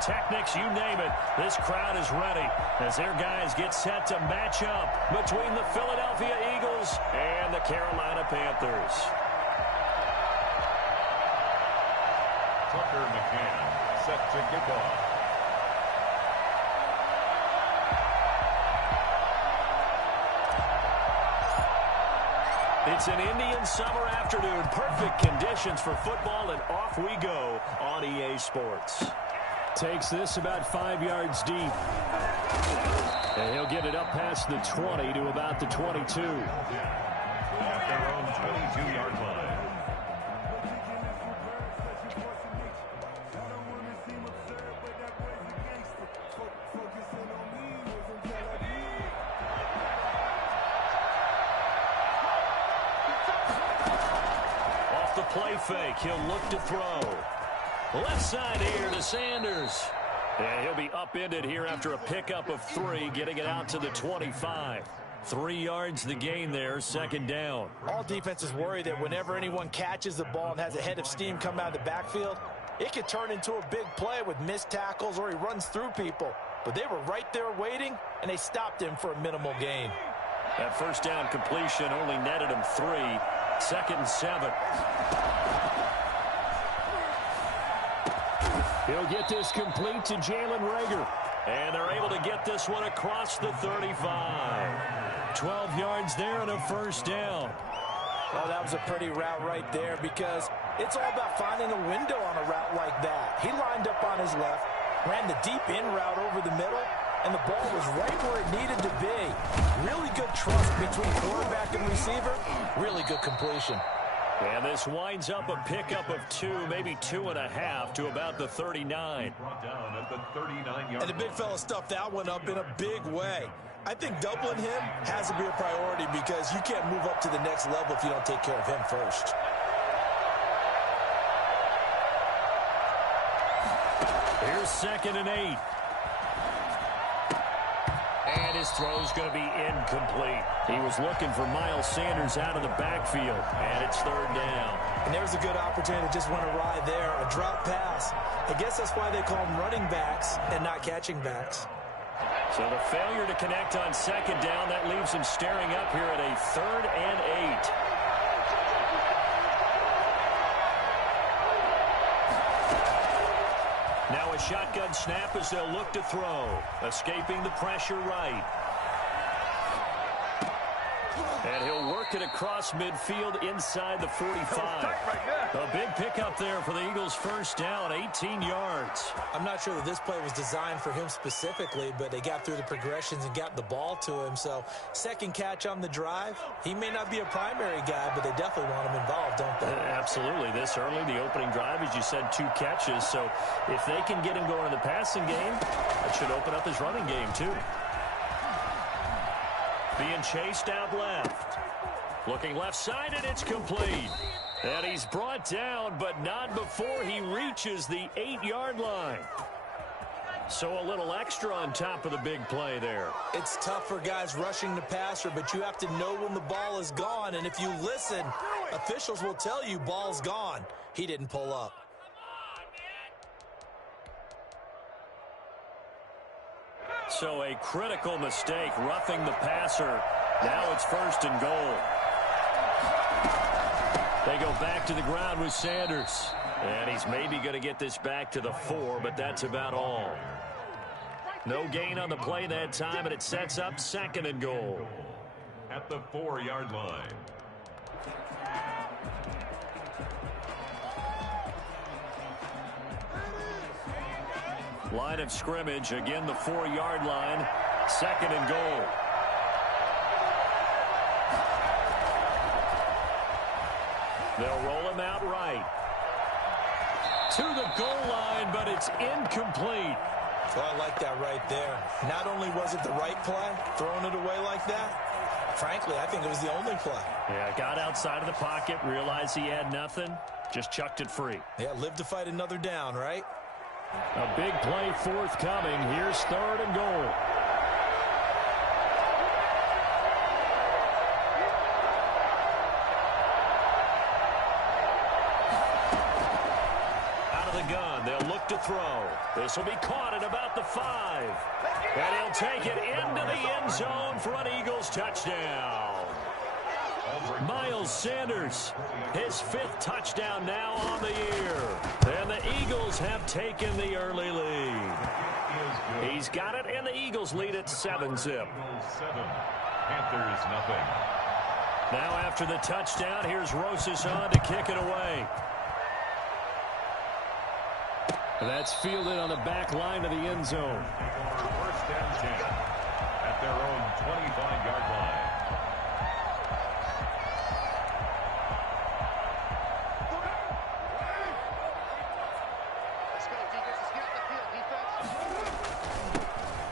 pyrotechnics, you name it. This crowd is ready as their guys get set to match up between the Philadelphia Eagles and the Carolina Panthers. Tucker McCann set to kick off. It's an Indian summer afternoon. Perfect conditions for football, and off we go on EA Sports. Takes this about 5 yards deep. And he'll get it up past the 20 to about the 22. At their own 22-yard line. Play fake. He'll look to throw. Left side here to Sanders. And he'll be upended here after a pickup of 3, getting it out to the 25. 3 yards the gain there, second down. All defenses worry that whenever anyone catches the ball and has a head of steam come out of the backfield, it could turn into a big play with missed tackles or he runs through people. But they were right there waiting, and they stopped him for a minimal gain. That first down completion only netted him 3. Second and 7. He'll get this complete to Jalen Reagor. And they're able to get this one across the 35. 12 yards there and a first down. Oh, that was a pretty route right there because it's all about finding a window on a route like that. He lined up on his left, ran the deep in route over the middle, and the ball was right where it needed to be. Really good trust between quarterback and receiver. Really good completion. And this winds up a pickup of 2, maybe 2.5 to about the 39. Brought down at the 39-yard. And the big fella stuffed that one up in a big way. I think doubling him has to be a priority because you can't move up to the next level if you don't take care of him first. Here's second and 8. And his throw's going to be incomplete. He was looking for Miles Sanders out of the backfield, and it's third down. And there's a good opportunity to just went awry there, a drop pass. I guess that's why they call them running backs and not catching backs. So the failure to connect on second down, that leaves him staring up here at a third and 8. Now a shotgun snap as they'll look to throw. Escaping the pressure right. And he'll work it across midfield inside the 45. A big pickup there for the Eagles' first down, 18 yards. I'm not sure that this play was designed for him specifically, but they got through the progressions and got the ball to him. So second catch on the drive. He may not be a primary guy, but they definitely want him involved, don't they? Absolutely. This early, the opening drive, as you said, 2 catches. So if they can get him going in the passing game, that should open up his running game too. Being chased out left. Looking left side, and it's complete. And he's brought down, but not before he reaches the 8-yard line. So a little extra on top of the big play there. It's tough for guys rushing the passer, but you have to know when the ball is gone. And if you listen, officials will tell you ball's gone. He didn't pull up. So a critical mistake, roughing the passer. Now it's first and goal. They go back to the ground with Sanders. And he's maybe going to get this back to the 4, but that's about all. No gain on the play that time, and it sets up second and goal. At the 4-yard line. Line of scrimmage, again the 4-yard line, second and goal. They'll roll him out right. To the goal line, but it's incomplete. So I like that right there. Not only was it the right play, throwing it away like that, frankly, I think it was the only play. Yeah, got outside of the pocket, realized he had nothing, just chucked it free. Yeah, live to fight another down, right? A big play forthcoming. Here's third and goal. Out of the gun, they'll look to throw. This This will be caught at about the 5. And he'll take it into the end zone for an Eagles touchdown. Miles Sanders, his 5th touchdown now on the year. And the Eagles have taken the early lead. He's got it, and the Eagles lead at 7-zip. Panthers nothing. Now after the touchdown, here's Rosas on to kick it away. That's fielded on the back line of the end zone. First and 10 at their own 25-yard line.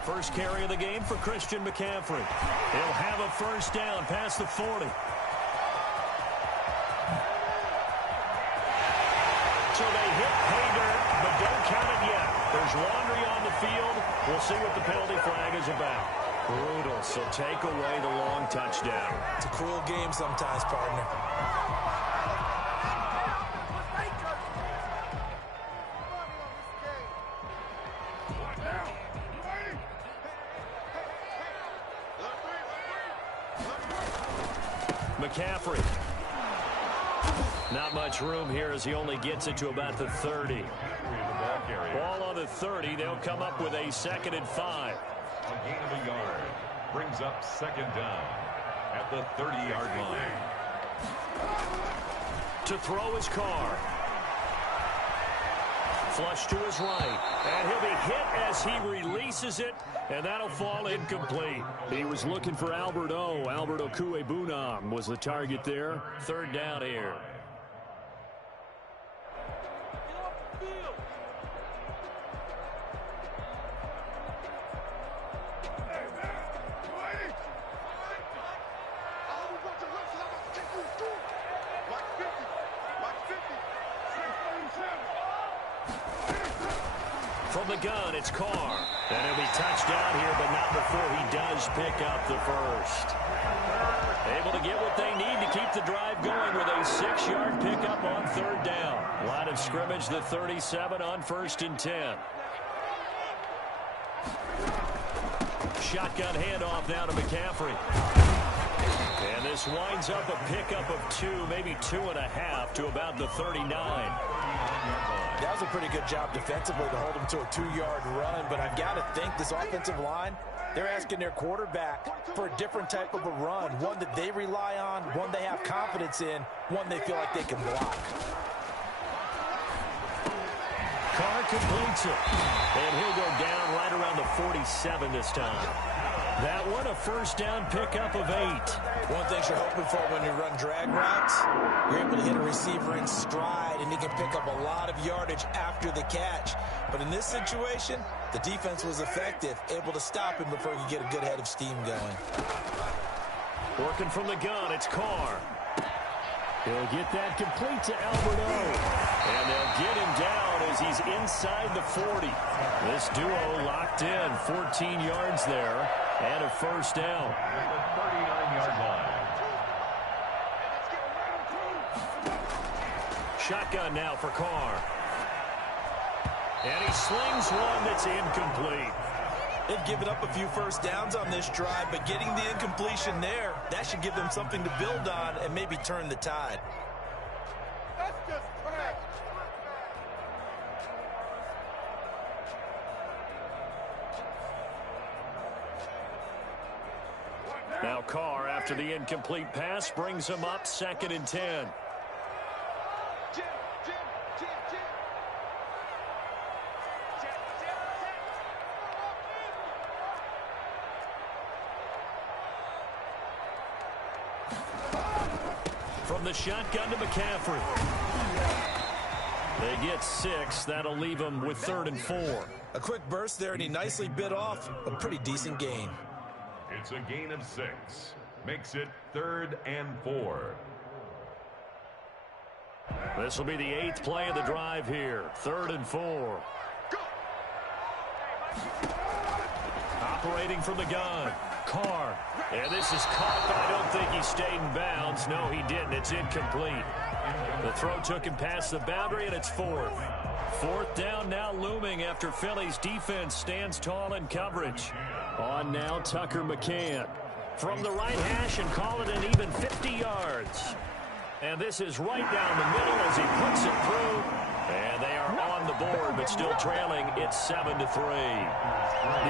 First carry of the game for Christian McCaffrey. He'll have a first down past the 40. So they hit pay dirt, but don't count it yet. There's laundry on the field. We'll see what the penalty flag is about. Brutal, so take away the long touchdown. It's a cruel game sometimes, partner. McCaffrey. Not much room here as he only gets it to about the 30. Ball on the 30. They'll come up with a 2nd and 5. A gain of a yard brings up 2nd down at the 30-yard line. To throw his Carr. Flush to his right. And he'll be hit as he releases it. And that'll fall incomplete. He was looking for Albert O. Albert Okuebunam was the target there. 3rd down here. From the gun, it's Carr. And he'll be touched down here, but not before he does pick up the first. Able to get what they need to keep the drive going with a 6-yard pickup on 3rd down. Line of scrimmage, the 37 on 1st and 10. Shotgun handoff now to McCaffrey. And this winds up a pickup of 2, maybe 2.5 to about the 39. That was a pretty good job defensively to hold him to a 2-yard run, but I've got to think this offensive line, they're asking their quarterback for a different type of a run, one that they rely on, one they have confidence in, one they feel like they can block. Carr completes it, and he'll go down right around the 47 this time. That one, a first down pickup of 8. One thing you're hoping for when you run drag routes, you're able to hit a receiver in stride, and he can pick up a lot of yardage after the catch. But in this situation, the defense was effective, able to stop him before he could get a good head of steam going. Working from the gun, it's Carr. He'll get that complete to Albert O. And they'll get him down as he's inside the 40. This duo locked in, 14 yards there, and a first down. The 39-yard line. Shotgun now for Carr. And he slings one that's incomplete. They've given up a few first downs on this drive, but getting the incompletion there, that should give them something to build on and maybe turn the tide. That's just trash. Now Carr, after the incomplete pass, brings him up 2nd and 10. From the shotgun to McCaffrey. They get 6. That'll leave them with 3rd and 4. A quick burst there, and he nicely bit off a pretty decent gain. It's a gain of 6. Makes it 3rd and 4. This will be the 8th play of the drive here. 3rd and 4. Operating from the gun. Carr. And this is caught, but I don't think he stayed in bounds. No, he didn't. It's incomplete. The throw took him past the boundary, and it's 4th. Fourth down now looming after Philly's defense stands tall in coverage. On now, Tucker McCann. From the right hash and call it an even 50 yards. And this is right down the middle as he puts it through. And they are on the board, but still trailing. It's 7-3.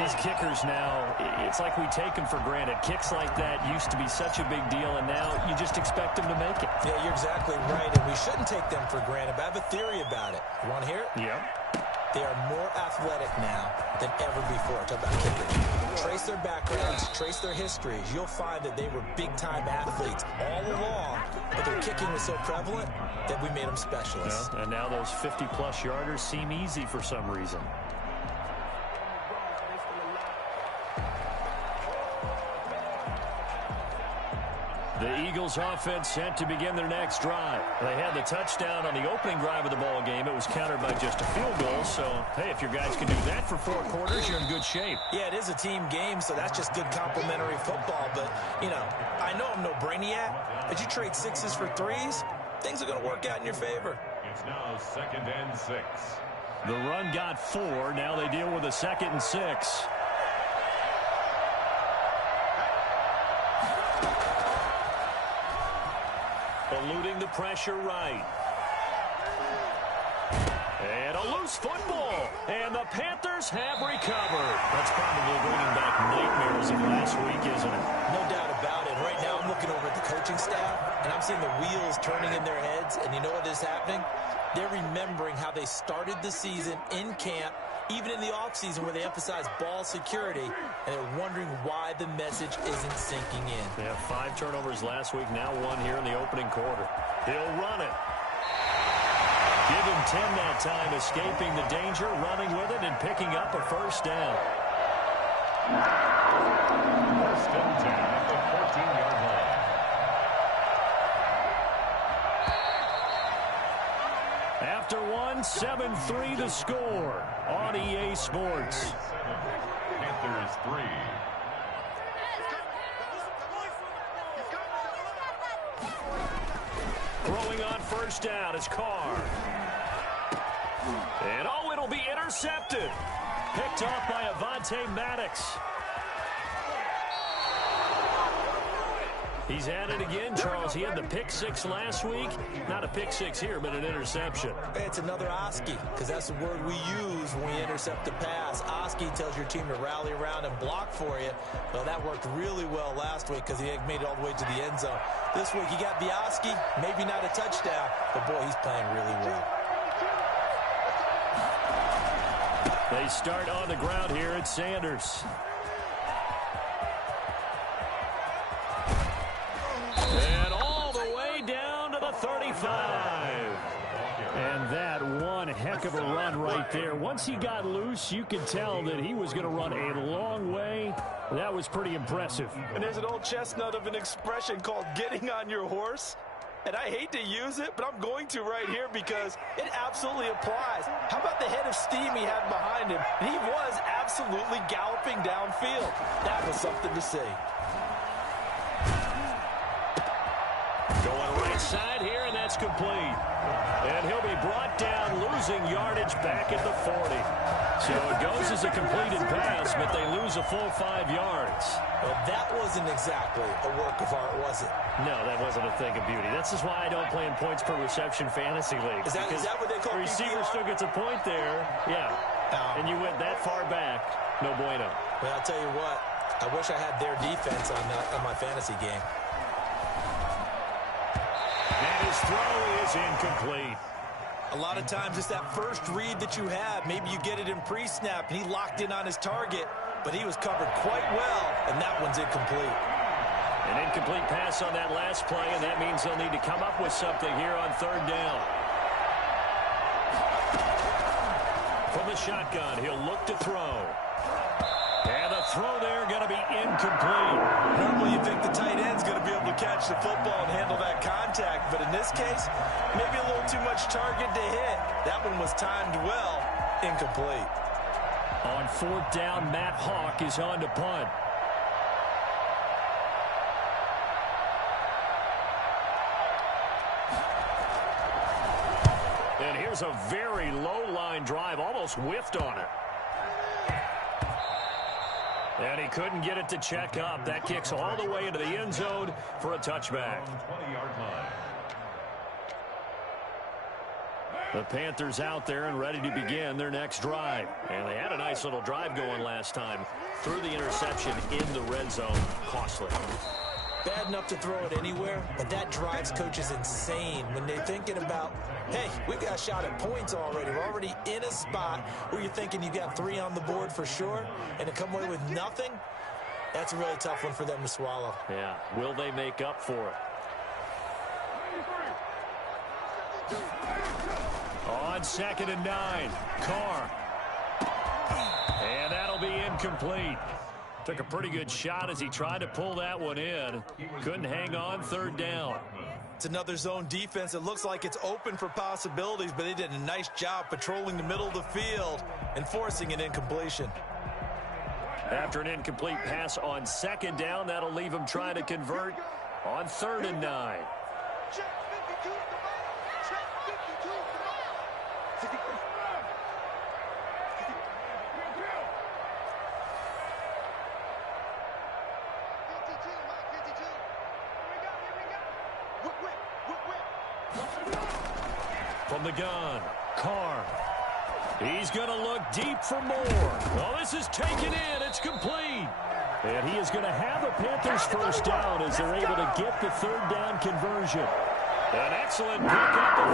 These kickers now, it's like we take them for granted. Kicks like that used to be such a big deal, and now you just expect them to make it. Yeah, you're exactly right, and we shouldn't take them for granted. But I have a theory about it. You want to hear it? Yeah. They are more athletic now than ever before. Talk about kickers. Trace their backgrounds, trace their histories. You'll find that they were big-time athletes all along, but their kicking was so prevalent that we made them specialists. Yeah, and now those 50-plus yarders seem easy for some reason. The Eagles offense set to begin their next drive. They had the touchdown on the opening drive of the ball game. It was countered by just a field goal. So, hey, if your guys can do that for 4 quarters, you're in good shape. Yeah, it is a team game, so that's just good complimentary football. But, you know, I know I'm no brainiac, but you trade 6s for 3s, things are going to work out in your favor. It's now 2nd and 6. The run got 4. Now they deal with a 2nd and 6. Eluding the pressure right. And a loose football. And the Panthers have recovered. That's probably bringing back nightmares of last week, isn't it? No doubt about it. Right now I'm looking over at the coaching staff, and I'm seeing the wheels turning in their heads. And you know what is happening? They're remembering how they started the season in camp, even in the offseason where they emphasized ball security, and they're wondering why the message isn't sinking in. They have 5 turnovers last week, now 1 here in the opening quarter. He'll run it. Give him 10 that time, escaping the danger, running with it, and picking up a first down. First and 10 at the 14-yard line. After 1, 7-3 the score on EA Sports. Panthers 3. Throwing on first down is Carr. And oh, it'll be intercepted. Picked off by Avonte Maddox. He's at it again, Charles. He had the pick 6 last week. Not a pick 6 here, but an interception. It's another Oski, because that's the word we use when we intercept a pass. Oski tells your team to rally around and block for you. Well, that worked really well last week because he made it all the way to the end zone. This week, he got the Oski, maybe not a touchdown, but boy, he's playing really well. They start on the ground here at Sanders. And all the way down to the 35. And that one heck of a run right there. Once he got loose, you could tell that he was going to run a long way. That was pretty impressive. And there's an old chestnut of an expression called getting on your horse. And I hate to use it, but I'm going to right here because it absolutely applies. How about the head of steam he had behind him? He was absolutely galloping downfield. That was something to see. Going right side here, and that's complete. And he'll be brought down, losing yardage back at the 40. So it goes as a completed pass, but they lose a full 5 yards. Well, that wasn't exactly a work of art, was it? No, that wasn't a thing of beauty. That's just why I don't play in points per reception fantasy leagues. Is that what they call the receiver PPR? still gets a point there. Yeah. And you went that far back. No bueno. Well, I'll tell you what. I wish I had their defense on my fantasy game. And his throw is incomplete. A lot of times it's that first read that you have. Maybe you get it in pre-snap, and he locked in on his target, but he was covered quite well, and that one's incomplete. An incomplete pass on that last play, and that means they'll need to come up with something here on 3rd down. From the shotgun, he'll look to throw. And the throw there going to be incomplete. Normally you think the tight end's going to be able to catch the football and handle that contact, but in this case, maybe a little too much target to hit. That one was timed well. Incomplete. On 4th down, Matt Hawk is on to punt. was a very low-line drive, almost whiffed on it. And he couldn't get it to check up. That kicks all the way into the end zone for a touchback. 20-yard line. The Panthers out there and ready to begin their next drive. And they had a nice little drive going last time. Threw the interception in the red zone. Costly. Bad enough to throw it anywhere, but that drives coaches insane when they're thinking about, hey, we've got a shot at points already. We're already in a spot where you're thinking you've got 3 on the board for sure, and to come away with nothing, that's a really tough one for them to swallow. Yeah, will they make up for it? On 2nd and 9, Carr. And that'll be incomplete. Took a pretty good shot as he tried to pull that one in. Couldn't hang on 3rd down. It's another zone defense. It looks like it's open for possibilities, but they did a nice job patrolling the middle of the field and forcing an incompletion. After an incomplete pass on 2nd down, that'll leave him trying to convert on 3rd and 9. From the gun, Carr. He's going to look deep for more. Well, this is taken in. It's complete. And he is going to have the Panthers first down as they're able to get the 3rd down conversion. An excellent pick at the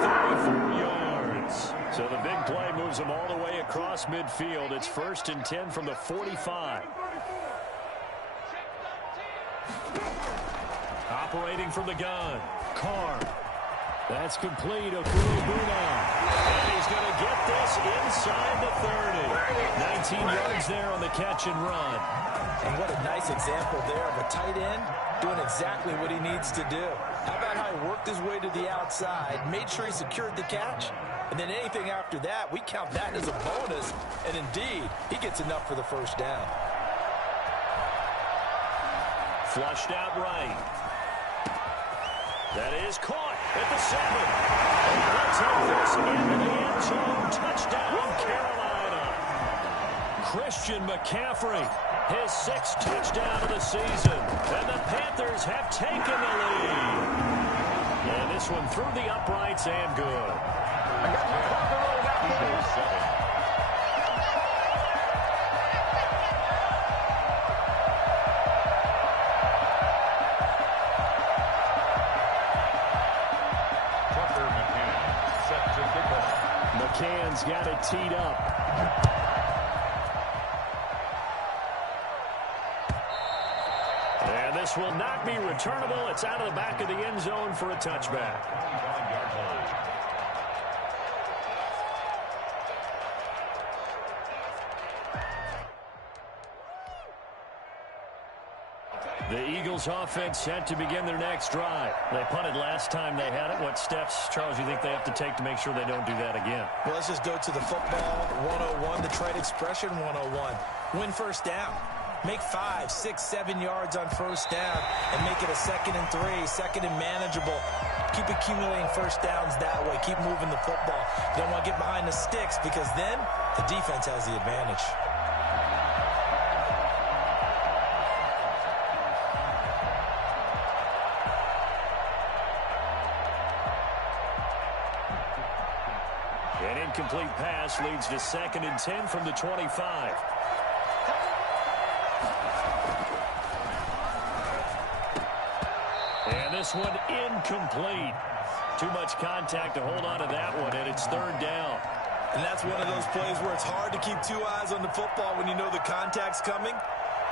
34 yards. So the big play moves them all the way across midfield. It's 1st and 10 from the 45. Operating from the gun, Carr. That's complete. And he's going to get this inside the 30. 19 yards there on the catch and run. And what a nice example there of a tight end doing exactly what he needs to do. How about how he worked his way to the outside, made sure he secured the catch, and then anything after that, we count that as a bonus. And indeed, he gets enough for the first down. Flushed out right. That is caught at the 7. And let's take this into the end zone. Touchdown, Carolina. Christian McCaffrey, his 6th touchdown of the season. And the Panthers have taken the lead. And this one through the uprights and good. Eagles 7. McCann's got it teed up. And this will not be returnable. It's out of the back of the end zone for a touchback. The Eagles offense set to begin their next drive. They punted last time they had it. What steps, Charles, you think they have to take to make sure they don't do that again? Well, let's just go to the football 101, the trade expression 101. Win first down. Make 5, 6, 7 yards on first down and make it a 2nd and 3, 2nd and manageable. Keep accumulating first downs that way. Keep moving the football. You don't want to get behind the sticks because then the defense has the advantage. An incomplete pass leads to 2nd and 10 from the 25. And this one incomplete. Too much contact to hold on to that one, and it's 3rd down. And that's one of those plays where it's hard to keep 2 eyes on the football when you know the contact's coming,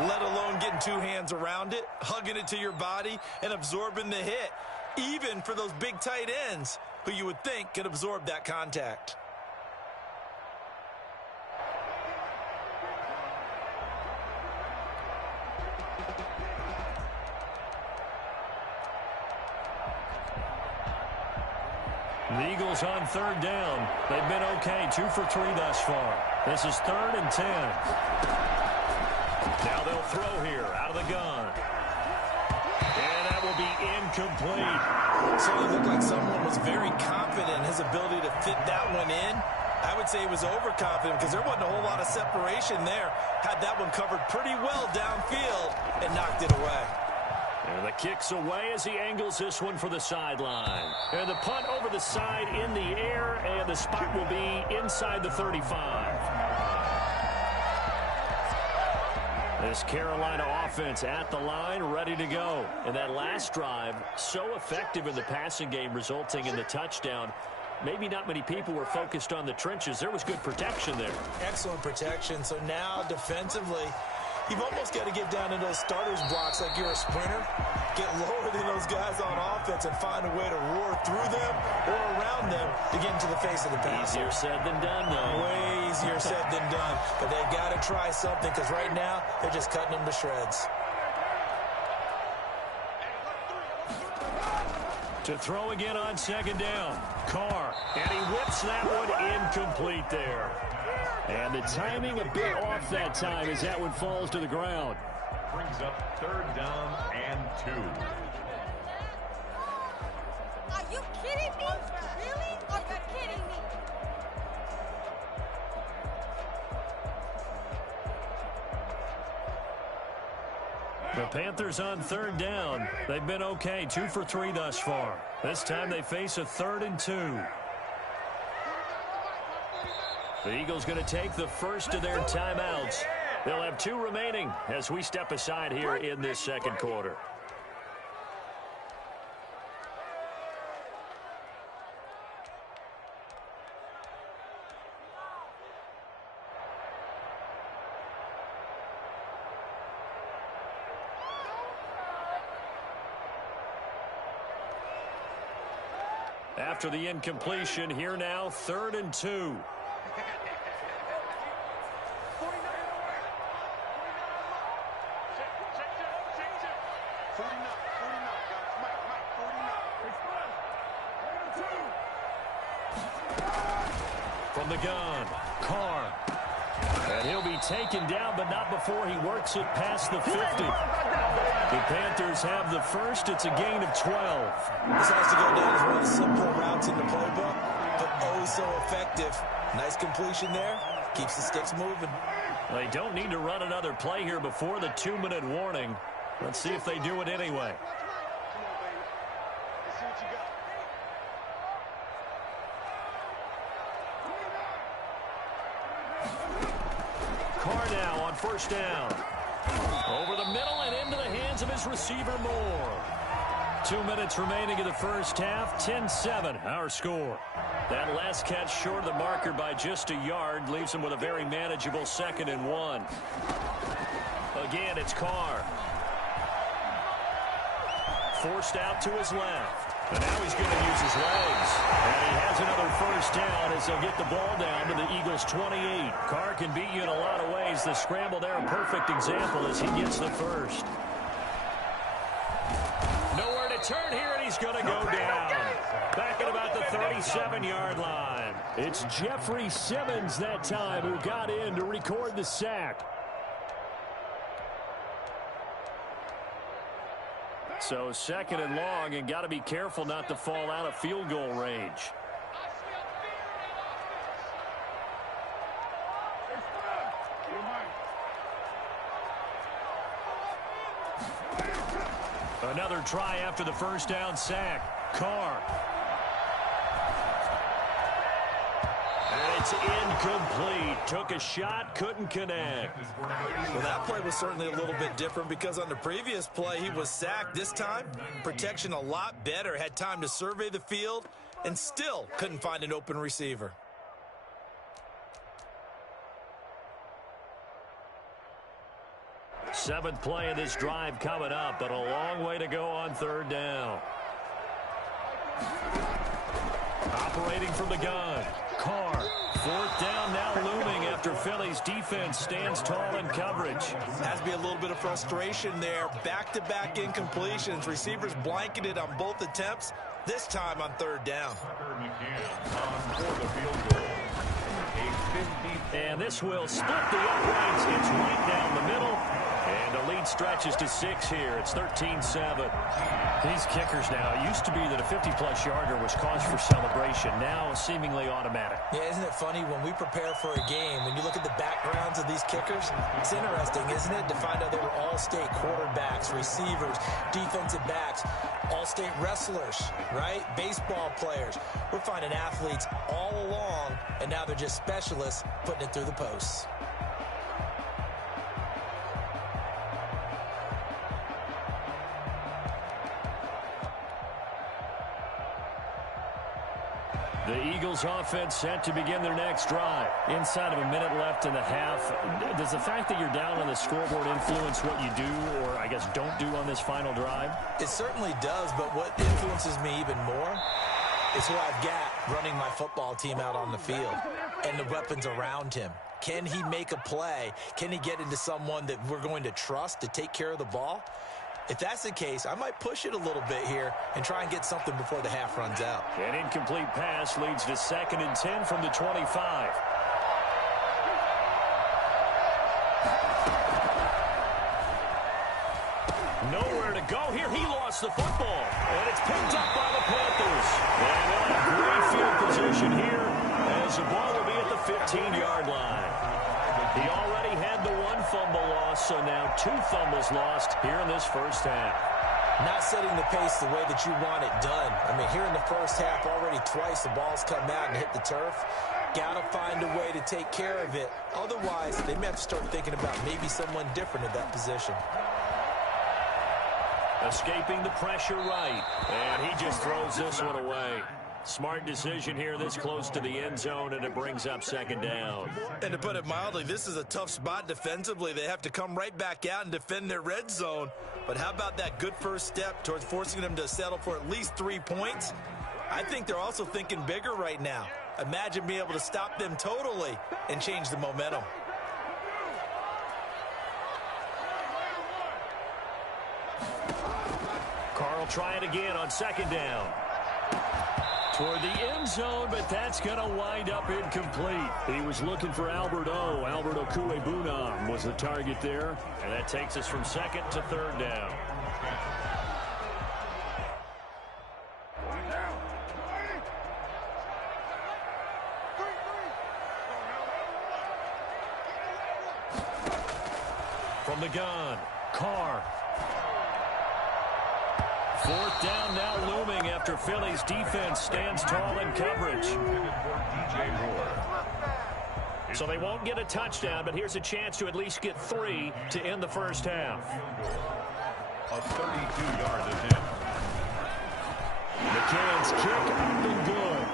let alone getting 2 hands around it, hugging it to your body, and absorbing the hit, even for those big tight ends who you would think could absorb that contact. The Eagles on 3rd down. They've been okay, 2 for 3 thus far. This is 3rd and 10. Now they'll throw here out of the gun. And that will be incomplete. So it looked like someone was very confident in his ability to fit that one in. I would say he was overconfident because there wasn't a whole lot of separation there. Had that one covered pretty well downfield and knocked it away. And the kick's away as he angles this one for the sideline. And the punt over the side in the air, and the spot will be inside the 35. This Carolina offense at the line, ready to go. And that last drive, so effective in the passing game, resulting in the touchdown. Maybe not many people were focused on the trenches. There was good protection there. Excellent protection. So now defensively, you've almost got to get down into those starters blocks like you're a sprinter. Get lower than those guys on offense and find a way to roar through them or around them to get into the face of the pass. Easier said than done, though. Way easier said than done. But they've got to try something because right now they're just cutting them to shreds. To throw again on second down. Carr. And he whips that one incomplete there. And the timing a bit off that time as that one falls to the ground. Brings up 3rd down and 2. Are you kidding me? Really? Are you kidding me? The Panthers on 3rd down. They've been okay, 2 for 3 thus far. This time they face a 3rd and 2. The Eagles going to take the first of their timeouts. They'll have 2 remaining as we step aside here in this second quarter. After the incompletion, here now, 3rd and 2. From the gun, Carr. And he'll be taken down, but not before he works it past the 50. The Panthers have the first. It's a gain of 12. This has to go down as one of the simple routes in the playbook, but oh so effective. Nice completion there. Keeps the sticks moving. They don't need to run another play here before the 2-minute warning. Let's see if they do it anyway. Carr now on 1st down. Over the middle and into the hands of his receiver, Moore. 2 minutes remaining in the first half. 10-7, our score. That last catch short of the marker by just a yard leaves him with a very manageable 2nd and 1. Again, it's Carr. Forced out to his left. And now he's going to use his legs. And he has another first down as they'll get the ball down to the Eagles' 28. Carr can beat you in a lot of ways. The scramble there, a perfect example as he gets the first. Nowhere to turn here, and he's going to go down. Back at about the 37-yard line. It's Jeffrey Simmons that time who got in to record the sack. So 2nd and long, and got to be careful not to fall out of field goal range. Another try after the first down sack. Carr. And it's incomplete. Took a shot, couldn't connect. Well, that play was certainly a little bit different because on the previous play, he was sacked. This time, protection a lot better. Had time to survey the field and still couldn't find an open receiver. Seventh play of this drive coming up, but a long way to go on 3rd down. Operating from the gun, Carr. 4th down now looming after Philly's defense stands tall in coverage. Has to be a little bit of frustration there. Back-to-back incompletions. Receivers blanketed on both attempts, this time on 3rd down. And this will split the uprights. It's right down the middle. And to lead lead stretches to 6 here. It's 13-7. These kickers now, it used to be that a 50-plus yarder was cause for celebration. Now seemingly automatic. Yeah, isn't it funny when we prepare for a game, when you look at the backgrounds of these kickers, it's interesting, isn't it, to find out they were all-state quarterbacks, receivers, defensive backs, all-state wrestlers, right? Baseball players. We're finding athletes all along, and now they're just specialists putting it through the posts. The Eagles offense set to begin their next drive. Inside of a minute left in the half, does the fact that you're down on the scoreboard influence what you do or, I guess, don't do on this final drive? It certainly does, but what influences me even more is who I've got running my football team out on the field and the weapons around him. Can he make a play? Can he get into someone that we're going to trust to take care of the ball? If that's the case, I might push it a little bit here and try and get something before the half runs out. An incomplete pass leads to 2nd and 10 from the 25. Nowhere to go here. He lost the football. And it's picked up by the Panthers. And they'll have great field position here as the ball will be at the 15-yard line. He already had the 1 fumble loss, so now 2 fumbles lost here in this first half. Not setting the pace the way that you want it done. I mean, here in the first half, already twice the ball's come out and hit the turf. Got to find a way to take care of it. Otherwise, they may have to start thinking about maybe someone different at that position. Escaping the pressure right, and he just throws this one away. Smart decision here this close to the end zone, and it brings up 2nd down. And to put it mildly, this is a tough spot defensively. They have to come right back out and defend their red zone. But how about that good first step towards forcing them to settle for at least 3 points? I think they're also thinking bigger right now. Imagine being able to stop them totally and change the momentum. Carl try it again on 2nd down. Toward the end zone, but that's going to wind up incomplete. He was looking for Albert Okuebunam was the target there. And that takes us from 2nd to 3rd down. From the gun, Carr. 4th down now looming after Philly's defense stands tall in coverage. So they won't get a touchdown, but here's a chance to at least get 3 to end the first half. A 32-yard attempt. McCann's kick up and good.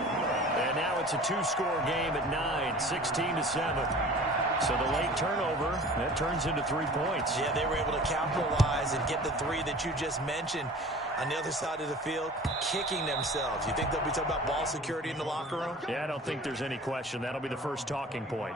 And now it's a 2-score game at 9, 16-7. So the late turnover, that turns into 3 points. Yeah, they were able to capitalize and get the 3 that you just mentioned. On the other side of the field, kicking themselves. You think they'll be talking about ball security in the locker room? Yeah, I don't think there's any question. That'll be the first talking point.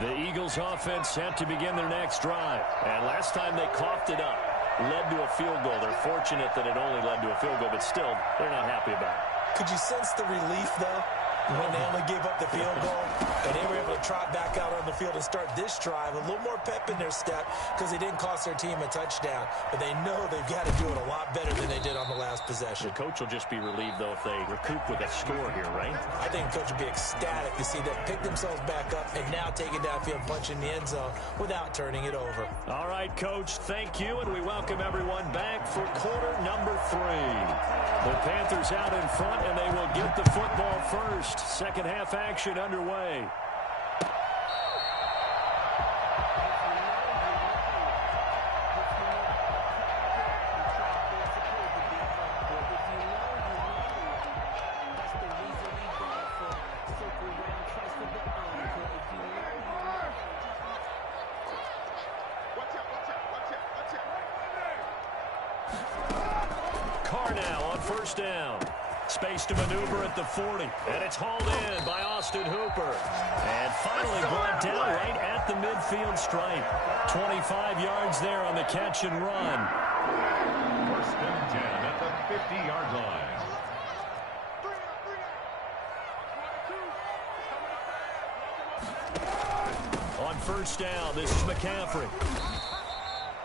The Eagles offense set to begin their next drive. And last time they coughed it up, led to a field goal. They're fortunate that it only led to a field goal, but still, they're not happy about it. Could you sense the relief, though, when they only gave up the field goal? And they were able to trot back out on the field and start this drive. A little more pep in their step because they didn't cost their team a touchdown. But they know they've got to do it a lot better than they did on the last possession. The coach will just be relieved, though, if they recoup with a score here, right? I think the coach would be ecstatic to see them pick themselves back up and now take it downfield, punch in the end zone without turning it over. All right, Coach, thank you, and we welcome everyone back for quarter number 3. The Panthers out in front, and they will get the football first. Second half action underway. Carr now on first down. Space to maneuver at the 40. And it's hauled in by Austin Hooper. And finally brought down right at the midfield stripe. 25 yards there on the catch and run. First and 10 at the 50-yard line. first down. This is McCaffrey.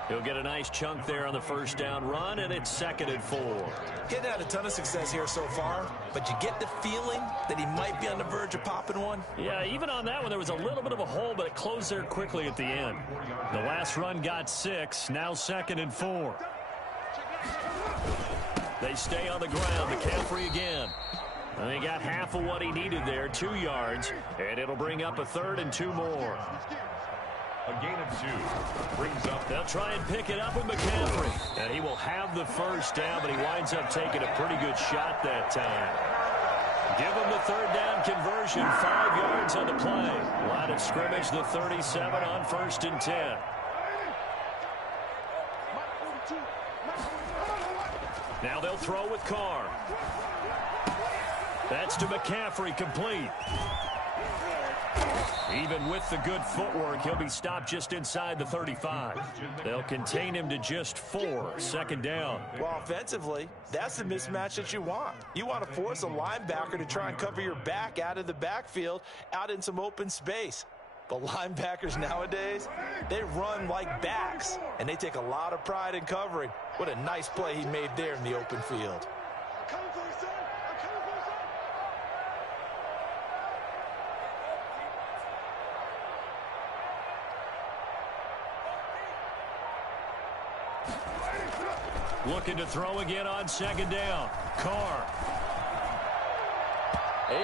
He'll get a nice chunk there on the first down run, and it's 2nd and 4. Getting had a ton of success here so far, but you get the feeling that he might be on the verge of popping one. Yeah, even on that one, there was a little bit of a hole, but it closed there quickly at the end. The last run got 6, now 2nd and 4. They stay on the ground. McCaffrey again. And they got half of what he needed there, 2 yards, and it'll bring up a 3rd and 2 more. A gain of 2 brings up. They'll try and pick it up with McCaffrey. And he will have the first down, but he winds up taking a pretty good shot that time. Give him the 3rd down conversion, 5 yards on the play. Line of scrimmage, the 37 on 1st and 10. Now they'll throw with Carr. That's to McCaffrey, complete. Even with the good footwork, he'll be stopped just inside the 35. They'll contain him to just 4, 2nd down. Well, offensively, that's the mismatch that you want. You want to force a linebacker to try and cover your back out of the backfield, out in some open space. But linebackers nowadays, they run like backs, and they take a lot of pride in covering. What a nice play he made there in the open field. Looking to throw again on 2nd down. Carr.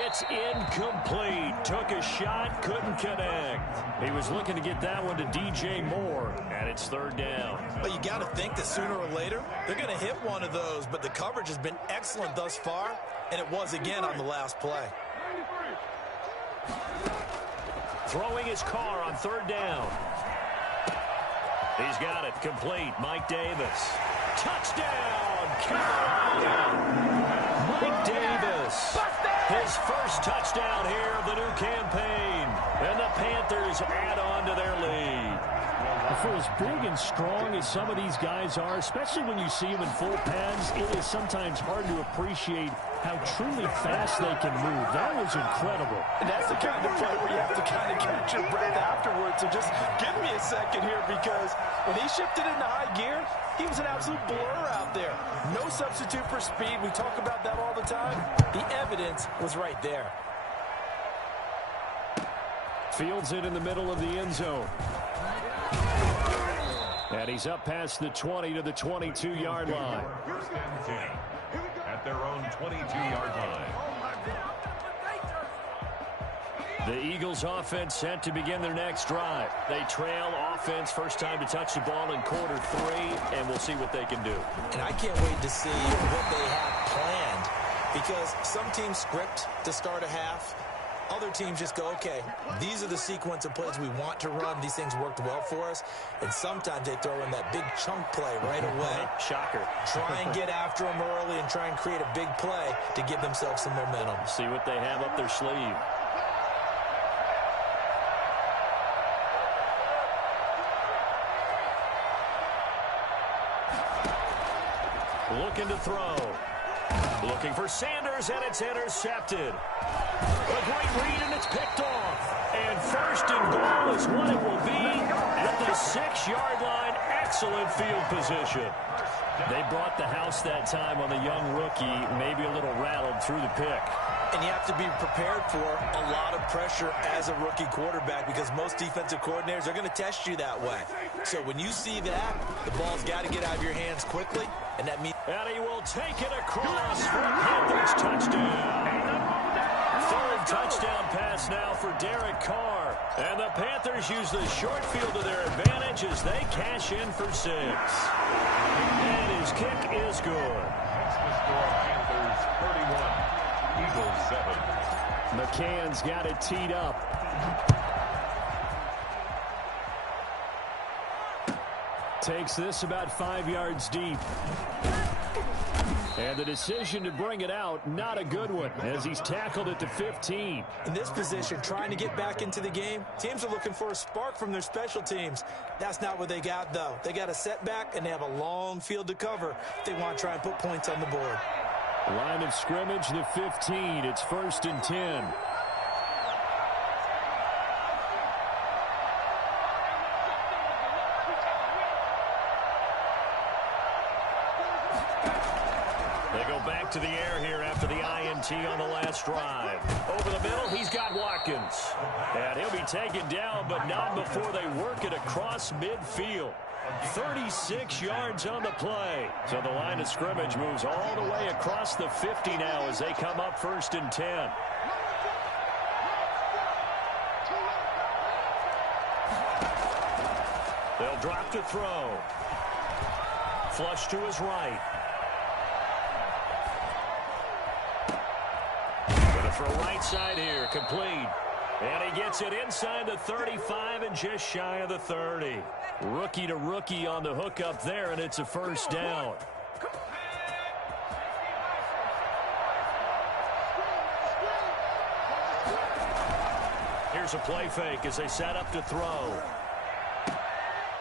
It's incomplete. Took a shot, couldn't connect. He was looking to get that one to DJ Moore, and it's 3rd down. But you got to think that sooner or later, they're going to hit one of those, but the coverage has been excellent thus far, and it was again on the last play. Throwing his Carr on 3rd down. He's got it, complete. Mike Davis. Touchdown, Carolina! Mike Davis. His first touchdown here of the new campaign. And the Panthers add on to their lead. For as big and strong as some of these guys are, especially when you see them in full pads, it is sometimes hard to appreciate how truly fast they can move. That was incredible. And that's the kind of play where you have to kind of catch your breath afterwards. So just give me a second here, because when he shifted into high gear, he was an absolute blur out there. No substitute for speed. We talk about that all the time. The evidence was right there. Fields it in the middle of the end zone. And he's up past the 20 to the 22-yard line. 10 at their own 22-yard line. The Eagles offense set to begin their next drive. They trail offense, first time to touch the ball in quarter 3, and we'll see what they can do. And I can't wait to see what they have planned, because some teams script to start a half. Other teams just go, okay, these are the sequence of plays we want to run. These things worked well for us. And sometimes they throw in that big chunk play right away. Shocker. Try and get after them early and try and create a big play to give themselves some momentum. See what they have up their sleeve. Looking to throw. Looking for Sanders, and it's intercepted. A great read, and it's picked off. And 1st and goal is what it will be at the 6-yard line. Excellent field position. They brought the house that time on the young rookie, maybe a little rattled through the pick. And you have to be prepared for a lot of pressure as a rookie quarterback, because most defensive coordinators are going to test you that way. So when you see that, the ball's got to get out of your hands quickly, and that means... And he will take it across for a Panthers touchdown. 3rd touchdown pass now for Derek Carr. And the Panthers use the short field to their advantage as they cash in for 6. And his kick is good. That's the score. Panthers 31, Eagles 7. McCann's got it teed up. Takes this about 5 yards deep. And the decision to bring it out, not a good one, as he's tackled at the 15. In this position, trying to get back into the game, teams are looking for a spark from their special teams. That's not what they got, though. They got a setback, and they have a long field to cover if they want to try and put points on the board. Line of scrimmage, the 15. It's 1st and 10. They go back to the air here after the INT on the last drive. Over the middle, he's got Watkins. And he'll be taken down, but not before they work it across midfield. 36 yards on the play. So the line of scrimmage moves all the way across the 50 now as they come up 1st and 10. They'll drop to throw. Flush to his right. Gonna throw right side here, complete. And he gets it inside the 35 and just shy of the 30. Rookie to rookie on the hook up there, and it's a 1st down. Here's a play fake as they set up to throw.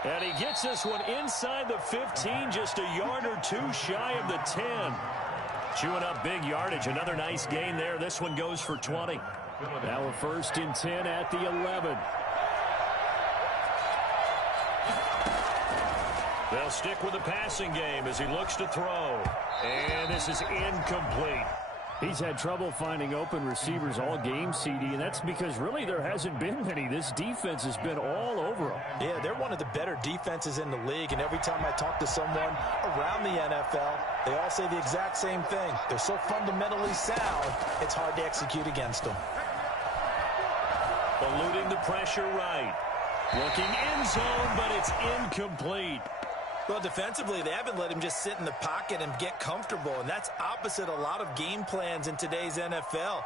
And he gets this one inside the 15, just a yard or two shy of the 10. Chewing up big yardage. Another nice gain there. This one goes for 20. Now a 1st and 10 at the 11. They'll stick with the passing game as he looks to throw. And this is incomplete. He's had trouble finding open receivers all game, CD, and that's because really there hasn't been many. This defense has been all over them. Yeah, they're one of the better defenses in the league, and every time I talk to someone around the NFL, they all say the exact same thing. They're so fundamentally sound, it's hard to execute against them. Eluding the pressure right. Looking end zone, but it's incomplete. Well, defensively, they haven't let him just sit in the pocket and get comfortable, and that's opposite a lot of game plans in today's NFL.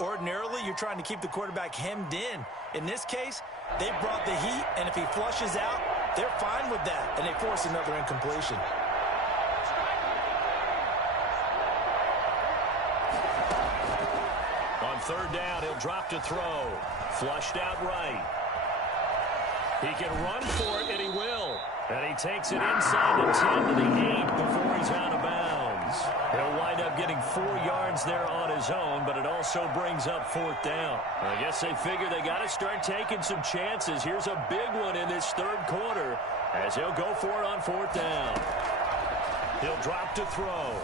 Ordinarily, you're trying to keep the quarterback hemmed in. In this case, they brought the heat, and if he flushes out, they're fine with that, and they force another incompletion. On 3rd down, he'll drop to throw. Flushed out right. He can run for it, and he will. And he takes it inside the 10 to the 8 before he's out of bounds. He'll wind up getting 4 yards there on his own, but it also brings up 4th down. I guess they figure they got to start taking some chances. Here's a big one in this 3rd quarter as he'll go for it on 4th down. He'll drop to throw.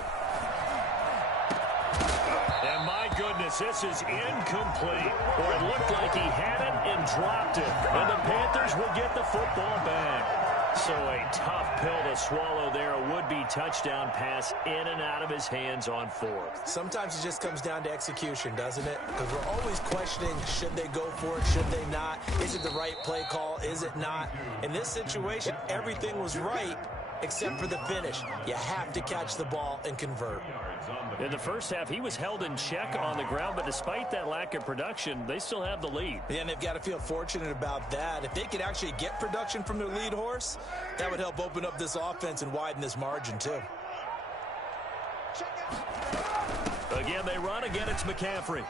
And my goodness, this is incomplete. Or it looked like he had it and dropped it. And the Panthers will get the football back. So a tough pill to swallow there. A would-be touchdown pass in and out of his hands on 4th. Sometimes it just comes down to execution, doesn't it? Because we're always questioning, should they go for it, should they not? Is it the right play call, is it not? In this situation, everything was right except for the finish. You have to catch the ball and convert. In the first half, he was held in check on the ground, but despite that lack of production, they still have the lead. Yeah, and they've got to feel fortunate about that. If they could actually get production from their lead horse, that would help open up this offense and widen this margin, too. Again, they run. Again, it's McCaffrey.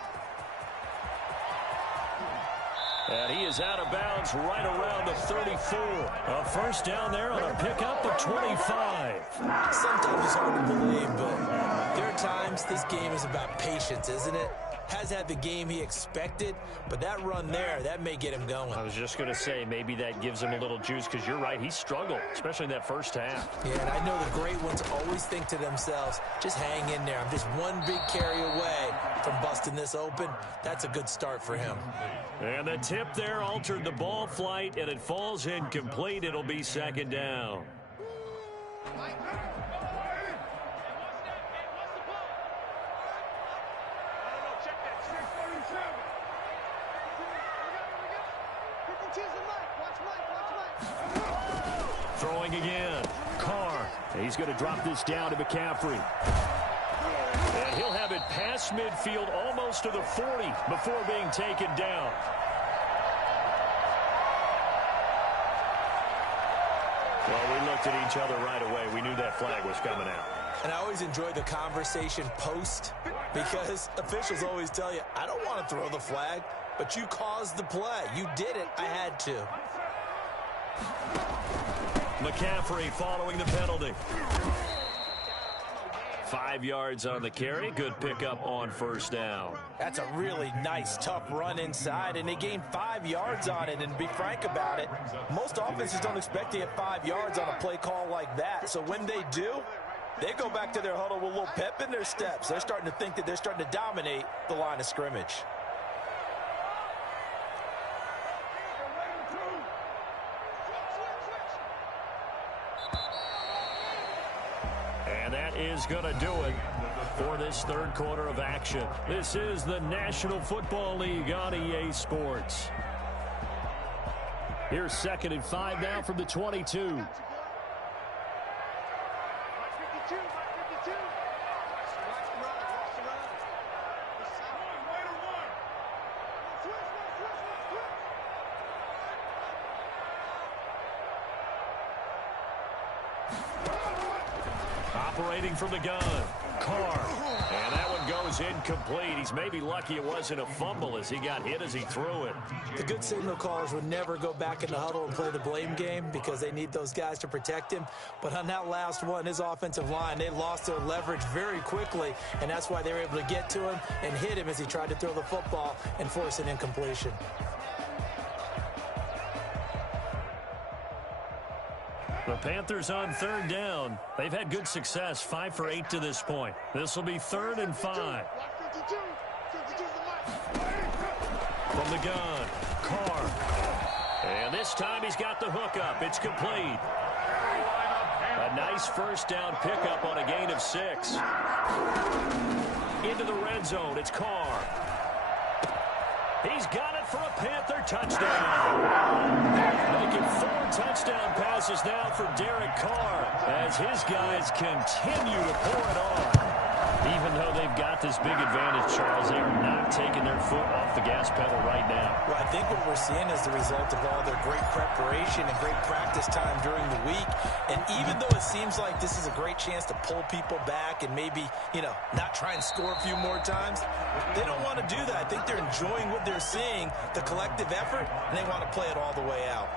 And he is out of bounds right around the 34. A 1st down there on a pickup of 25. Sometimes it's hard to believe, but there are times this game is about patience, isn't it? Has had the game he expected, but that run there, that may get him going. I was just going to say, maybe that gives him a little juice, because you're right, he struggled, especially in that 1st half. Yeah, and I know the great ones always think to themselves, just hang in there. I'm just one big carry away from busting this open. That's a good start for him. And the tip there altered the ball flight, and it falls incomplete. It'll be 2nd down. Throwing again. Carr. He's going to drop this down to McCaffrey. And he'll have it past midfield almost to the 40 before being taken down. Well, we looked at each other right away. We knew that flag was coming out. And I always enjoy the conversation post, because officials always tell you, I don't want to throw the flag, but you caused the play. You did it. I had to. McCaffrey following the penalty. 5 yards on the carry. Good pickup on 1st down. That's a really nice, tough run inside, and they gained 5 yards on it. And to be frank about it, most offenses don't expect to get 5 yards on a play call like that. So when they do, They go back to their huddle with a little pep in their steps. They're starting to think that they're starting to dominate the line of scrimmage. And that is going to do it for this third quarter of action. This is the National Football League on EA Sports. Here's 2nd and 5 now from the 22. Operating from the gun, Carr. And that one goes incomplete. He's maybe lucky it wasn't a fumble as he got hit as he threw it. The good signal callers would never go back in the huddle and play the blame game because they need those guys to protect him. But on that last one, his offensive line, they lost their leverage very quickly, and that's why they were able to get to him and hit him as he tried to throw the football and force an incompletion. The Panthers on 3rd down. They've had good success, 5 for 8 to this point. This will be 3rd and 5. From the gun, Carr. And this time he's got the hookup. It's complete. A nice first down pickup on a gain of 6. Into the red zone, it's Carr. He's got it for a Panther touchdown. Making 4 touchdown passes now for Derek Carr as his guys continue to pour it on. Even though they've got this big advantage, Charles, they are not taking their foot off the gas pedal right now. Well, I think what we're seeing is the result of all their great preparation and great practice time during the week. And even though it seems like this is a great chance to pull people back and maybe, not try and score a few more times, they don't want to do that. I think they're enjoying what they're seeing, the collective effort, and they want to play it all the way out.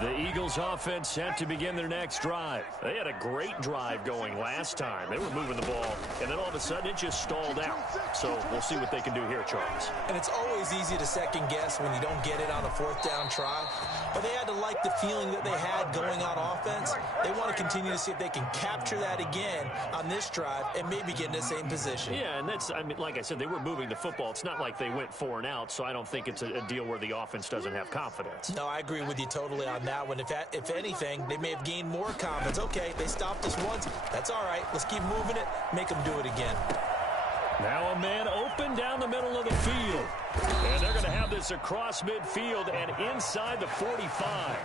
The Eagles offense set to begin their next drive. They had a great drive going last time. They were moving the ball, and then all of a sudden it just stalled out. So we'll see what they can do here, Charles. And it's always easy to second guess when you don't get it on a 4th down try. But they had to like the feeling that they had going on offense. They want to continue to see if they can capture that again on this drive and maybe get in the same position. Yeah, and like I said, they were moving the football. It's not like they went 4 and out, so I don't think it's a deal where the offense doesn't have confidence. No, I agree with you totally on that one. If anything, they may have gained more confidence. Okay, they stopped us once. That's all right. Let's keep moving it. Make them do it again. Now a man open down the middle of the field. And they're going to have this across midfield and inside the 45.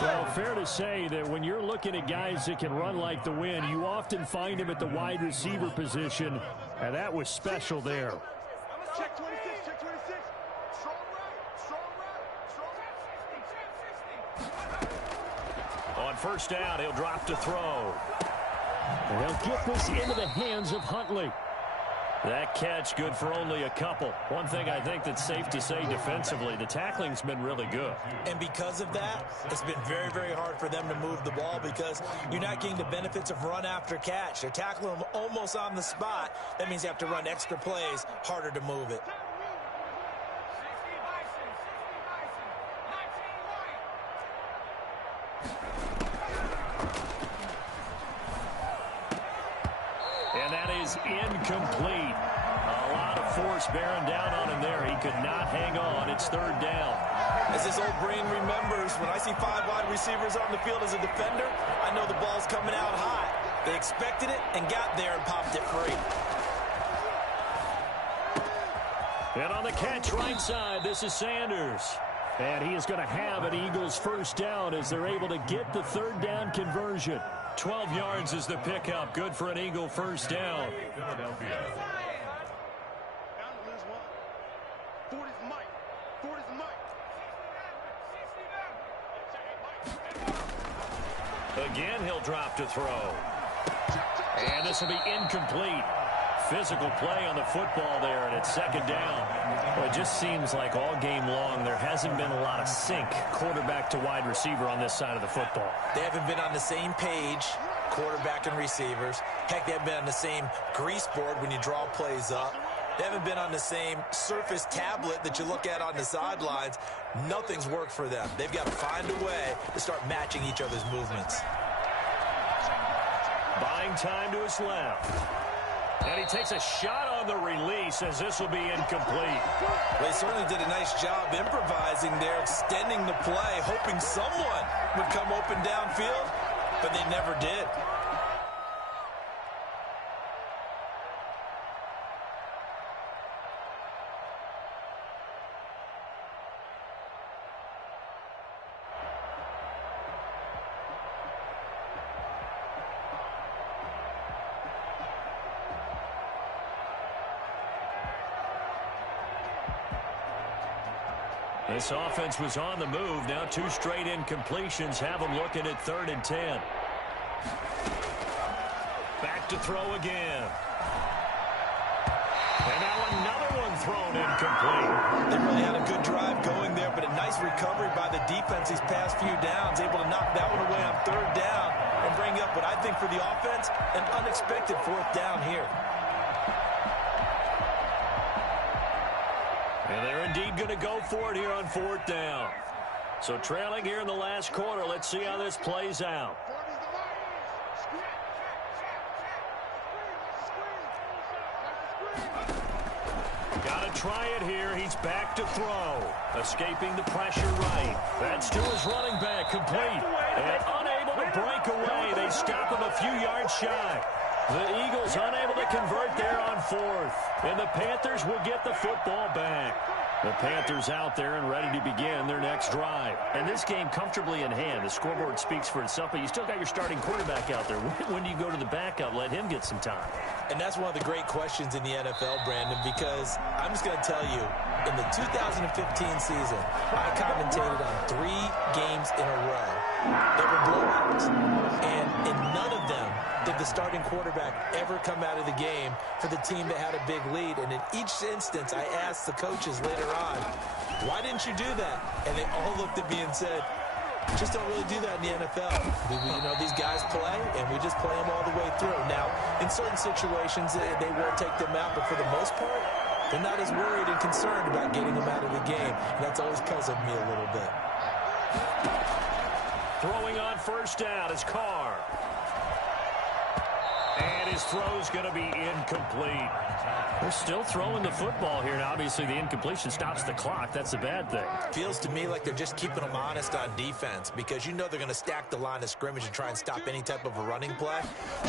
Well, fair to say that when you're looking at guys that can run like the wind, you often find him at the wide receiver position. And that was special there. Check 26, check 26. Strong right. On first down, he'll drop to throw. And he'll get this into the hands of Huntley. That catch good for only a couple. One thing I think that's safe to say defensively, the tackling's been really good. And because of that, it's been very, very hard for them to move the ball because you're not getting the benefits of run after catch. They're tackling them almost on the spot. That means you have to run extra plays, harder to move it. And that is incomplete. A lot of force bearing down on him there. He could not hang on. It's third down. As his old brain remembers, when I see 5 wide receivers on the field as a defender, I know the ball's coming out hot. They expected it and got there and popped it free. And on the catch right side, this is Sanders. And he is going to have an Eagles first down as they're able to get the third down conversion. 12 yards is the pickup. Good for an Eagle first down. Philadelphia. Again, he'll drop to throw. And this will be incomplete. Physical play on the football there, and it's second down. Well, it just seems like all game long there hasn't been a lot of sync quarterback to wide receiver on this side of the football. They haven't been on the same page, quarterback and receivers. Heck, they haven't been on the same grease board when you draw plays up. They haven't been on the same surface tablet that you look at on the sidelines. Nothing's worked for them. They've got to find a way to start matching each other's movements. Buying time to his left. And he takes a shot on the release as this will be incomplete. They certainly did a nice job improvising there, extending the play, hoping someone would come open downfield, but they never did. This offense was on the move. Now 2 straight incompletions have them looking at 3rd and 10. Back to throw again. And now another one thrown incomplete. They really had a good drive going there, but a nice recovery by the defense these past few downs, able to knock that one away on 3rd down and bring up what I think for the offense, an unexpected 4th down here. And they're indeed going to go for it here on 4th down. So trailing here in the last quarter. Let's see how this plays out. Got to try it here. He's back to throw. Escaping the pressure right. That's to his running back. Complete. And unable to break away. They stop him a few yards shy. The Eagles unable to convert there on 4th. And the Panthers will get the football back. The Panthers out there and ready to begin their next drive. And this game comfortably in hand. The scoreboard speaks for itself, but you still got your starting quarterback out there. When do you go to the backup? Let him get some time. And that's one of the great questions in the NFL, Brandon, because I'm just going to tell you, in the 2015 season, I commentated on 3 games in a row. They were blowouts. And in none of them did the starting quarterback ever come out of the game for the team that had a big lead. And in each instance, I asked the coaches later on, why didn't you do that? And they all looked at me and said, just don't really do that in the NFL. These guys play, and we just play them all the way through. Now, in certain situations, they will take them out, but for the most part, they're not as worried and concerned about getting them out of the game. And that's always puzzled me a little bit. Throwing on 1st down is Carr. And his throw's going to be incomplete. They're still throwing the football here, and obviously the incompletion stops the clock. That's a bad thing. Feels to me like they're just keeping them honest on defense because they're going to stack the line of scrimmage and try and stop any type of a running play.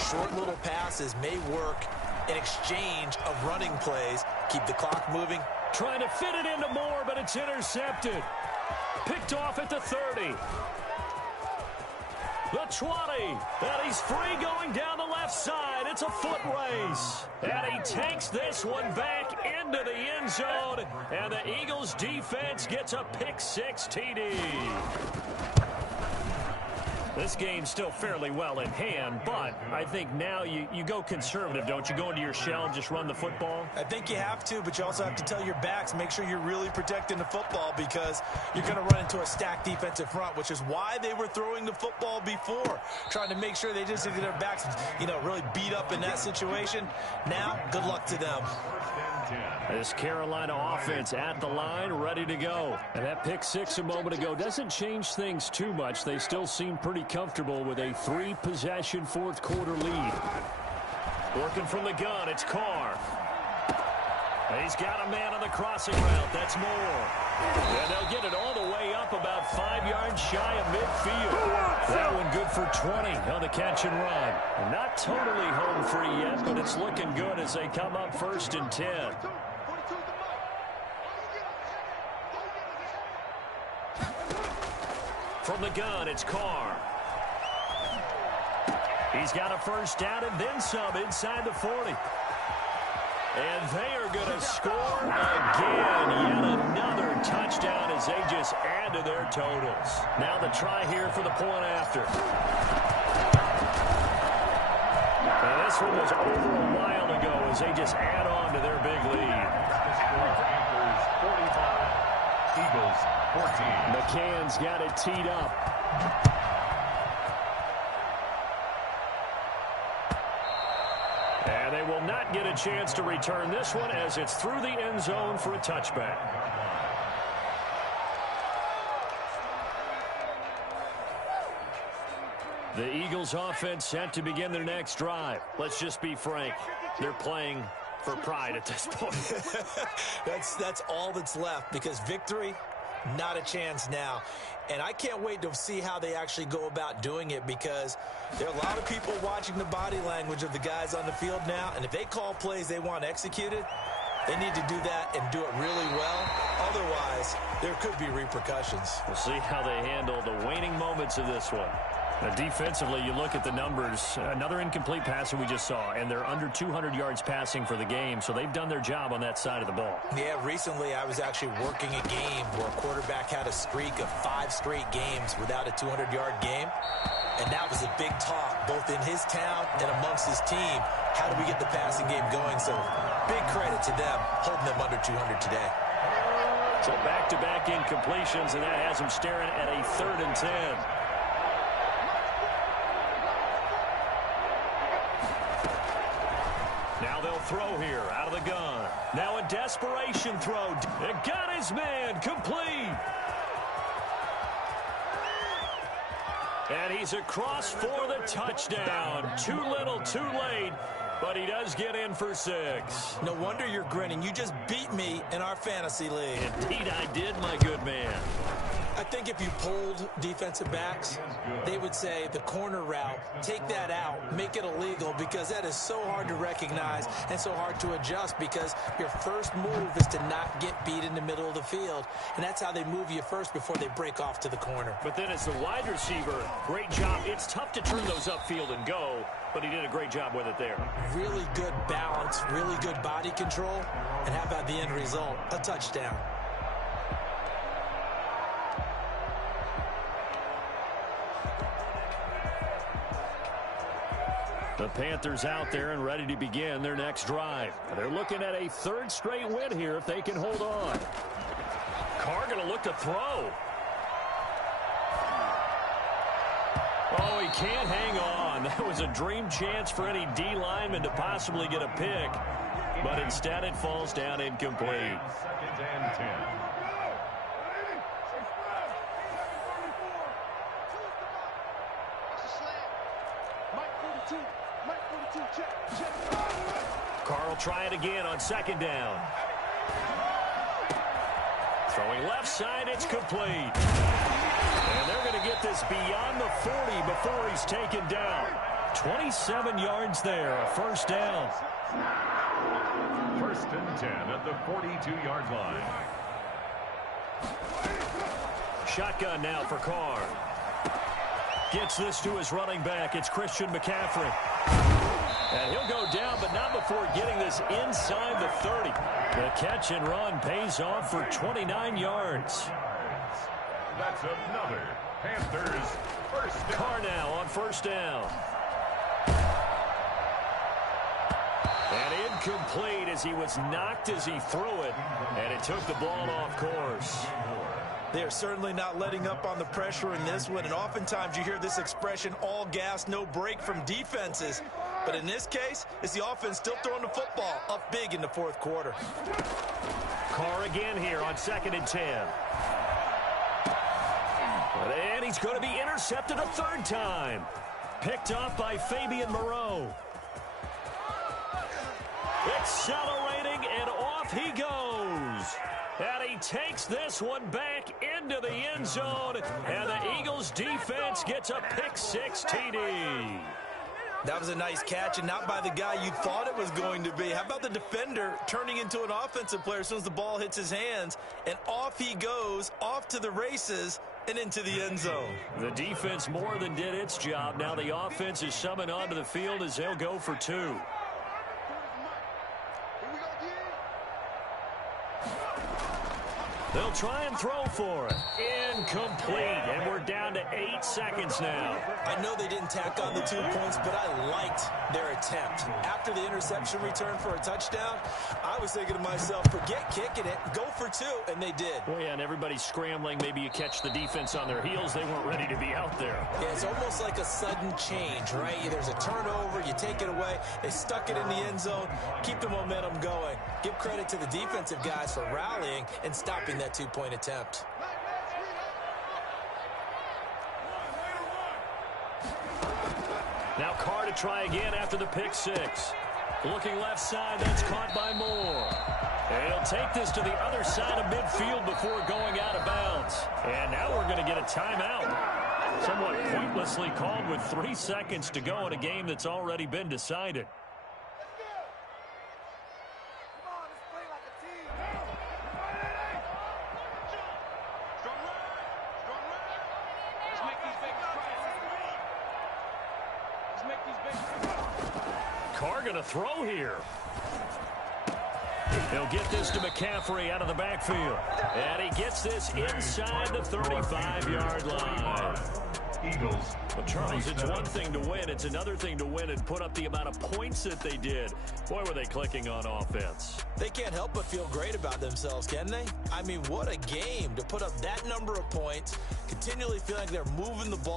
Short little passes may work in exchange of running plays. Keep the clock moving. Trying to fit it into Moore, but it's intercepted. Picked off at the 30. The 20, and he's free going down the left side. It's a foot race. And he takes this one back into the end zone, and the Eagles defense gets a pick-6 TD. This game's still fairly well in hand, but I think now you go conservative, don't you? Go into your shell and just run the football? I think you have to, but you also have to tell your backs, make sure you're really protecting the football because you're going to run into a stacked defensive front, which is why they were throwing the football before, trying to make sure they just get their backs, really beat up in that situation. Now, good luck to them. This Carolina offense at the line, ready to go. And that pick-6 a moment ago doesn't change things too much. They still seem pretty comfortable with a 3-possession 4th quarter lead. Working from the gun, it's Carr. He's got a man on the crossing route. That's Moore. And they'll get it all the way up about 5 yards shy of midfield. That one good for 20 on the catch and run. Not totally home free yet, but it's looking good as they come up 1st and 10. From the gun, it's Carr. He's got a 1st down and then some inside the 40. And they are going to score again. Yet another touchdown as they just add to their totals. Now the try here for the point after. And this one was over a while ago as they just add on to their big lead. Panthers 45, Eagles 14. McCann's got it teed up. And they will not get a chance to return this one as it's through the end zone for a touchback. The Eagles offense set to begin their next drive. Let's just be frank. They're playing for pride at this point. That's all that's left, because victory, not a chance now. And I can't wait to see how they actually go about doing it, because there are a lot of people watching the body language of the guys on the field now, and if they call plays they want executed, they need to do that and do it really well. Otherwise, there could be repercussions. We'll see how they handle the waning moments of this one. Now, defensively, you look at the numbers. Another incomplete passer we just saw, and they're under 200 yards passing for the game, so they've done their job on that side of the ball. Yeah, recently I was actually working a game where a quarterback had a streak of 5 straight games without a 200-yard game, and that was a big talk, both in his town and amongst his team. How do we get the passing game going? So big credit to them, holding them under 200 today. So back-to-back incompletions, and that has them staring at a 3rd and 10. Now they'll throw here out of the gun. Now a desperation throw. It got his man complete. And he's across for the touchdown. Too little, too late. But he does get in for 6. No wonder you're grinning. You just beat me in our fantasy league. Indeed I did, my good man. I think if you polled defensive backs, they would say the corner route, take that out, make it illegal, because that is so hard to recognize and so hard to adjust, because your first move is to not get beat in the middle of the field. And that's how they move you first before they break off to the corner. But then as the wide receiver, great job. It's tough to turn those upfield and go, but he did a great job with it there. Really good balance, really good body control. And how about the end result? A touchdown. The Panthers out there and ready to begin their next drive. They're looking at a 3rd straight win here if they can hold on. Carr going to look to throw. Oh, he can't hang on. That was a dream chance for any D lineman to possibly get a pick. But instead it falls down incomplete. 2nd and 10. Carr will try it again on 2nd down. Throwing left side, it's complete. And they're going to get this beyond the 40 before he's taken down. 27 yards there, a 1st down. 1st and 10 at the 42-yard line. Shotgun now for Carr. Gets this to his running back. It's Christian McCaffrey. And he'll go down, but not before getting this inside the 30. The catch and run pays off for 29 yards. That's another Panthers 1st down. Carr now on 1st down. And incomplete as he was knocked as he threw it. And it took the ball off course. They're certainly not letting up on the pressure in this one. And oftentimes you hear this expression, all gas, no break, from defenses. But in this case, it's the offense still throwing the football up big in the 4th quarter. Carr again here on 2nd and 10. And he's going to be intercepted a 3rd time. Picked off by Fabian Moreau. Accelerating, and off he goes. And he takes this one back into the end zone. And the Eagles defense gets a pick-6 TD. That was a nice catch, and not by the guy you thought it was going to be. How about the defender turning into an offensive player as soon as the ball hits his hands, and off he goes, off to the races, and into the end zone. The defense more than did its job. Now the offense is summoned onto the field as they'll go for 2. They'll try and throw for it. Incomplete. And we're down to 8 seconds now. I know they didn't tack on the 2 points, but I liked their attempt. After the interception return for a touchdown, I was thinking to myself, forget kicking it, go for 2, and they did. Well, yeah, and everybody's scrambling. Maybe you catch the defense on their heels. They weren't ready to be out there. Yeah, it's almost like a sudden change, right? There's a turnover, you take it away, they stuck it in the end zone, keep the momentum going. Give credit to the defensive guys for rallying and stopping that 2-point attempt. to try again after the pick six. Looking left side, that's caught by Moore. And he'll take this to the other side of midfield before going out of bounds. And now we're going to get a timeout. Somewhat pointlessly called with 3 seconds to go in a game that's already been decided. Carr going to throw here. He'll get this to McCaffrey out of the backfield. And he gets this inside the 35-yard line. Eagles. Well, Charles, it's one thing to win. It's another thing to win and put up the amount of points that they did. Boy, were they clicking on offense. They can't help but feel great about themselves, can they? I mean, what a game to put up that number of points, continually feeling like they're moving the ball.